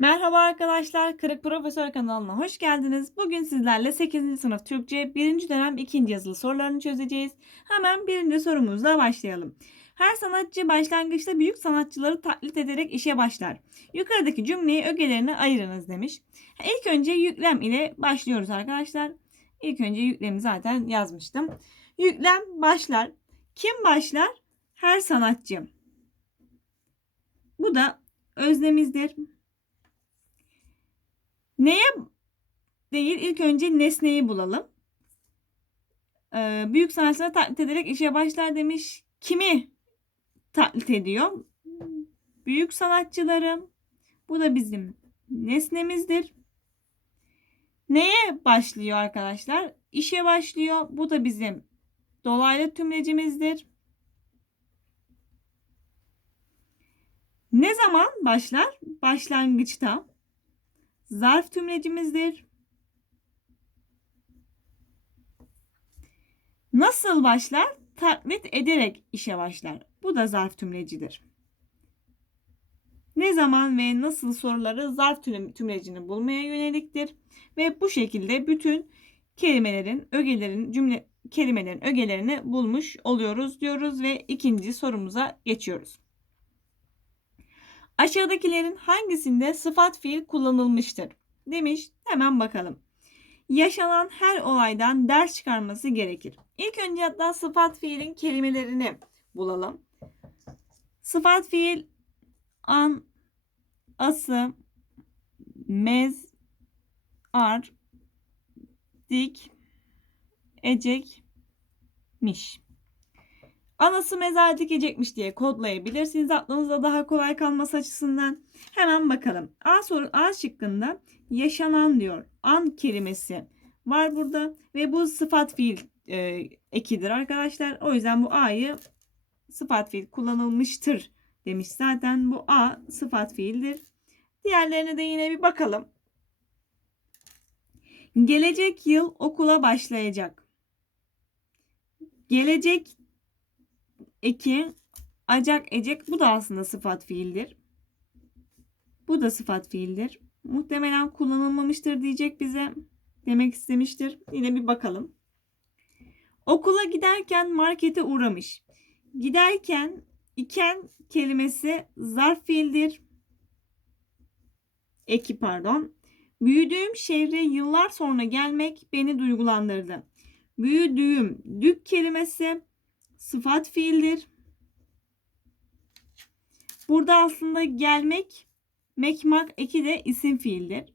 Merhaba arkadaşlar, Kırık Profesör kanalına hoş geldiniz. Bugün sizlerle 8. sınıf Türkçe 1. dönem 2. yazılı sorularını çözeceğiz. Hemen birinci sorumuzla başlayalım. Her sanatçı başlangıçta büyük sanatçıları taklit ederek işe başlar. Yukarıdaki cümleyi ögelerine ayırınız demiş. İlk önce yüklem ile başlıyoruz arkadaşlar. İlk önce yüklemi zaten yazmıştım. Yüklem başlar. Kim başlar? Her sanatçı. Bu da öznemizdir. Neye değil ilk önce nesneyi bulalım. Ee, büyük sanatçıları taklit ederek işe başlar demiş. Kimi taklit ediyor? Büyük sanatçıları. Bu da bizim nesnemizdir. Neye başlıyor arkadaşlar? İşe başlıyor. Bu da bizim dolaylı tümlecimizdir. Ne zaman başlar? Başlangıçta zarf tümlecimizdir. Nasıl başlar? Taklit ederek işe başlar. Bu da zarf tümlecidir. Ne zaman ve nasıl soruları zarf tümlecini bulmaya yöneliktir ve bu şekilde bütün kelimelerin, ögelerin, cümle kelimelerin ögelerini bulmuş oluyoruz diyoruz ve ikinci sorumuza geçiyoruz. Aşağıdakilerin hangisinde sıfat fiil kullanılmıştır? Demiş. Hemen bakalım. Yaşanan her olaydan ders çıkarması gerekir. İlk önce hatta sıfat fiilin kelimelerini bulalım. Sıfat fiil an, ası, mez, ar, dik, ecek, miş. Anası mezar dikecekmiş diye kodlayabilirsiniz. Aklınızda daha kolay kalması açısından. Hemen bakalım. A soru A şıkkında yaşanan diyor. An kelimesi var burada ve bu sıfat fiil e, ekidir arkadaşlar. O yüzden bu A'yı sıfat fiil kullanılmıştır demiş. Zaten bu A sıfat fiildir. Diğerlerine de yine bir bakalım. Gelecek yıl okula başlayacak. Gelecek eki acak ecek bu da aslında sıfat fiildir. Bu da sıfat fiildir. Muhtemelen kullanılmamıştır diyecek bize. Demek istemiştir. Yine bir bakalım. Okula giderken markete uğramış. Giderken iken kelimesi zarf fiildir. Eki pardon. Büyüdüğüm şehre yıllar sonra gelmek beni duygulandırdı. Büyüdüğüm dük kelimesi sıfat fiildir. Burada aslında gelmek, mekmak eki de isim fiildir.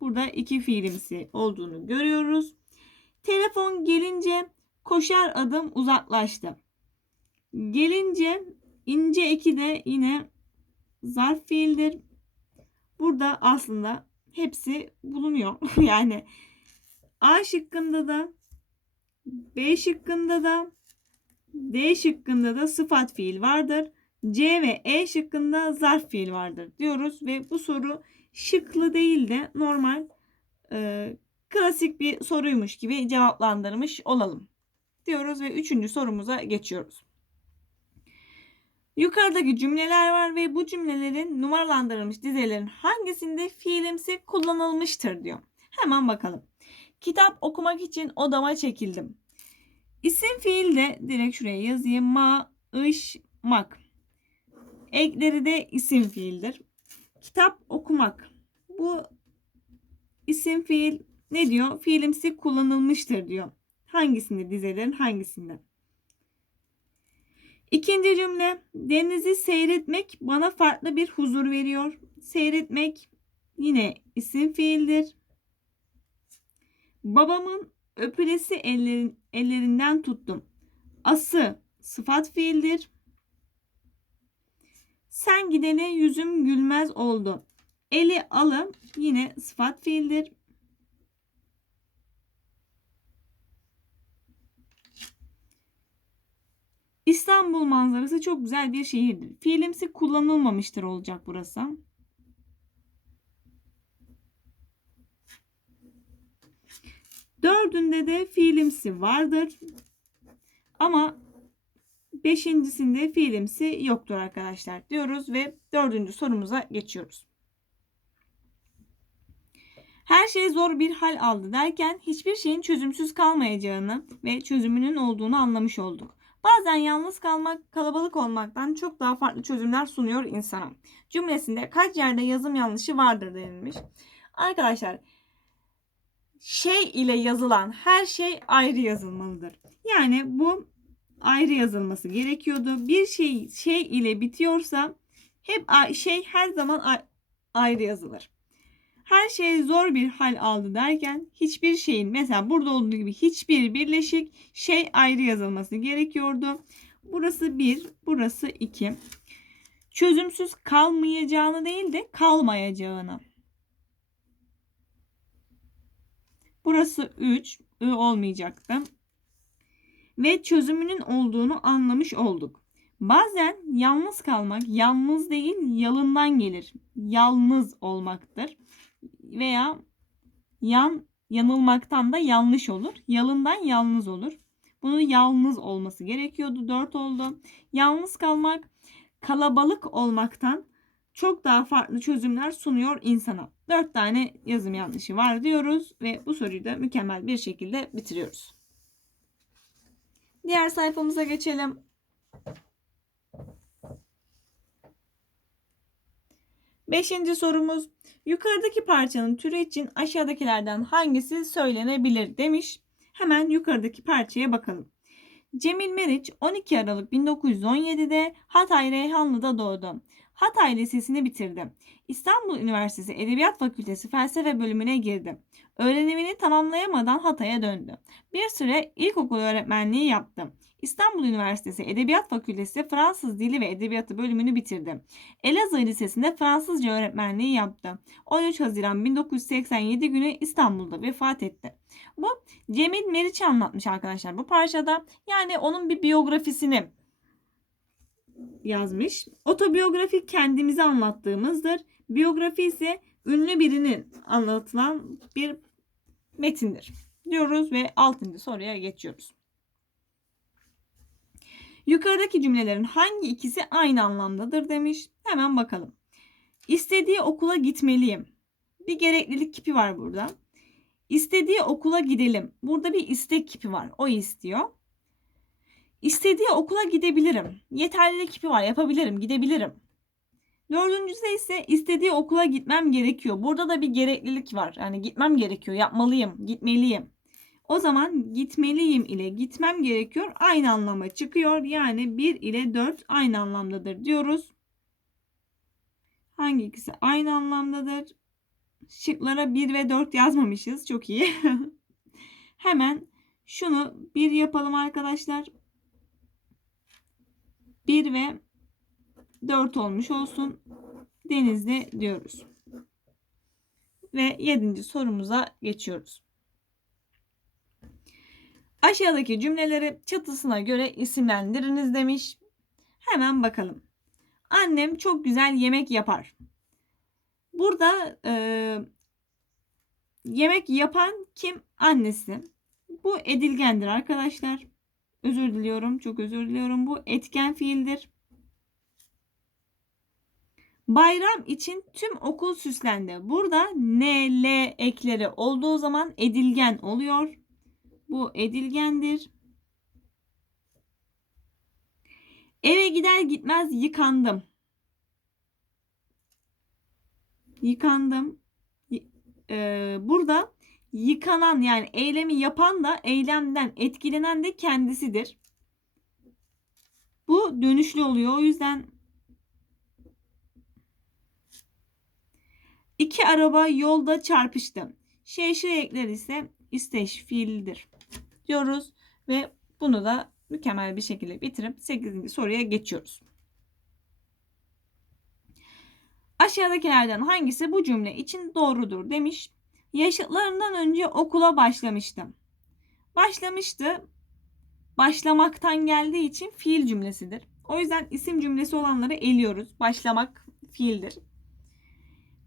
Burada iki fiilimsi olduğunu görüyoruz. Telefon gelince koşar adım uzaklaştı. Gelince ince eki de yine zarf fiildir. Burada aslında hepsi bulunuyor. yani A şıkkında da B şıkkında da D şıkkında da sıfat fiil vardır. C ve E şıkkında zarf fiil vardır diyoruz ve bu soru şıklı değil de normal e, klasik bir soruymuş gibi cevaplandırmış olalım diyoruz ve üçüncü sorumuza geçiyoruz. Yukarıdaki cümleler var ve bu cümlelerin numaralandırılmış dizelerin hangisinde fiilimsi kullanılmıştır diyor. Hemen bakalım. Kitap okumak için odama çekildim. İsim fiil de direkt şuraya yazayım. Ma, ış, mak. Ekleri de isim fiildir. Kitap okumak. Bu isim fiil ne diyor? Fiilimsi kullanılmıştır diyor. Hangisinde dizelerin hangisinde? İkinci cümle denizi seyretmek bana farklı bir huzur veriyor. Seyretmek yine isim fiildir. Babamın öpülesi ellerin, ellerinden tuttum. Ası sıfat fiildir. Sen gidene yüzüm gülmez oldu. Eli alım yine sıfat fiildir. İstanbul manzarası çok güzel bir şehirdir. Fiilimsi kullanılmamıştır olacak burası. Dördünde de fiilimsi vardır. Ama beşincisinde fiilimsi yoktur arkadaşlar diyoruz ve dördüncü sorumuza geçiyoruz. şey zor bir hal aldı derken hiçbir şeyin çözümsüz kalmayacağını ve çözümünün olduğunu anlamış olduk. Bazen yalnız kalmak kalabalık olmaktan çok daha farklı çözümler sunuyor insana. Cümlesinde kaç yerde yazım yanlışı vardır denilmiş. Arkadaşlar şey ile yazılan her şey ayrı yazılmalıdır. Yani bu ayrı yazılması gerekiyordu. Bir şey şey ile bitiyorsa hep şey her zaman ayrı yazılır. Her şey zor bir hal aldı derken hiçbir şeyin mesela burada olduğu gibi hiçbir birleşik şey ayrı yazılması gerekiyordu. Burası 1, burası 2. Çözümsüz kalmayacağını değil de kalmayacağını. Burası 3, I olmayacaktı. Ve çözümünün olduğunu anlamış olduk. Bazen yalnız kalmak yalnız değil yalından gelir. Yalnız olmaktır. Veya yan yanılmaktan da yanlış olur. Yalından yalnız olur. Bunu yalnız olması gerekiyordu. 4 oldu. Yalnız kalmak kalabalık olmaktan çok daha farklı çözümler sunuyor insana. 4 tane yazım yanlışı var diyoruz ve bu soruyu da mükemmel bir şekilde bitiriyoruz. Diğer sayfamıza geçelim. Beşinci sorumuz. Yukarıdaki parçanın türü için aşağıdakilerden hangisi söylenebilir demiş. Hemen yukarıdaki parçaya bakalım. Cemil Meriç 12 Aralık 1917'de Hatay Reyhanlı'da doğdu. Hatay Lisesi'ni bitirdi. İstanbul Üniversitesi Edebiyat Fakültesi Felsefe bölümüne girdi. Öğrenimini tamamlayamadan Hatay'a döndü. Bir süre ilkokul öğretmenliği yaptı. İstanbul Üniversitesi Edebiyat Fakültesi Fransız Dili ve Edebiyatı bölümünü bitirdi. Elazığ Lisesi'nde Fransızca öğretmenliği yaptı. 13 Haziran 1987 günü İstanbul'da vefat etti. Bu Cemil Meriç'i anlatmış arkadaşlar bu parçada. Yani onun bir biyografisini yazmış. Otobiyografi kendimizi anlattığımızdır. Biyografi ise ünlü birinin anlatılan bir metindir. Diyoruz ve 6. soruya geçiyoruz. Yukarıdaki cümlelerin hangi ikisi aynı anlamdadır demiş. Hemen bakalım. İstediği okula gitmeliyim. Bir gereklilik kipi var burada. İstediği okula gidelim. Burada bir istek kipi var. O istiyor. İstediği okula gidebilirim. Yeterlilik kipi var. Yapabilirim, gidebilirim. Dördüncüsü ise istediği okula gitmem gerekiyor. Burada da bir gereklilik var. Yani gitmem gerekiyor, yapmalıyım, gitmeliyim. O zaman gitmeliyim ile gitmem gerekiyor aynı anlama çıkıyor. Yani 1 ile 4 aynı anlamdadır diyoruz. Hangi ikisi aynı anlamdadır? Şıklara 1 ve 4 yazmamışız. Çok iyi. Hemen şunu 1 yapalım arkadaşlar. 1 ve 4 olmuş olsun. Denizli diyoruz. Ve 7. sorumuza geçiyoruz. Aşağıdaki cümleleri çatısına göre isimlendiriniz demiş. Hemen bakalım. Annem çok güzel yemek yapar. Burada e, yemek yapan kim? Annesi. Bu edilgendir arkadaşlar. Özür diliyorum. Çok özür diliyorum. Bu etken fiildir. Bayram için tüm okul süslendi. Burada n, l ekleri olduğu zaman edilgen oluyor. Bu edilgendir. Eve gider gitmez yıkandım. Yıkandım. Ee, burada yıkanan yani eylemi yapan da eylemden etkilenen de kendisidir. Bu dönüşlü oluyor. O yüzden iki araba yolda çarpıştı. Şey ekler ise isteş fiildir diyoruz ve bunu da mükemmel bir şekilde bitirip 8. soruya geçiyoruz. Aşağıdakilerden hangisi bu cümle için doğrudur demiş. Yaşıtlarından önce okula başlamıştım. Başlamıştı. Başlamaktan geldiği için fiil cümlesidir. O yüzden isim cümlesi olanları eliyoruz. Başlamak fiildir.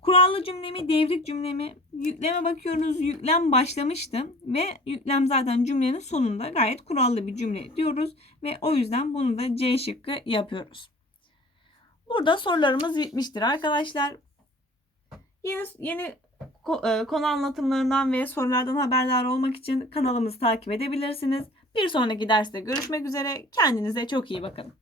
Kurallı cümlemi, devrik cümlemi, yükleme bakıyoruz. Yüklem başlamıştı ve yüklem zaten cümlenin sonunda gayet kurallı bir cümle diyoruz ve o yüzden bunu da C şıkkı yapıyoruz. Burada sorularımız bitmiştir arkadaşlar. Yeni yeni e, konu anlatımlarından ve sorulardan haberdar olmak için kanalımızı takip edebilirsiniz. Bir sonraki derste görüşmek üzere. Kendinize çok iyi bakın.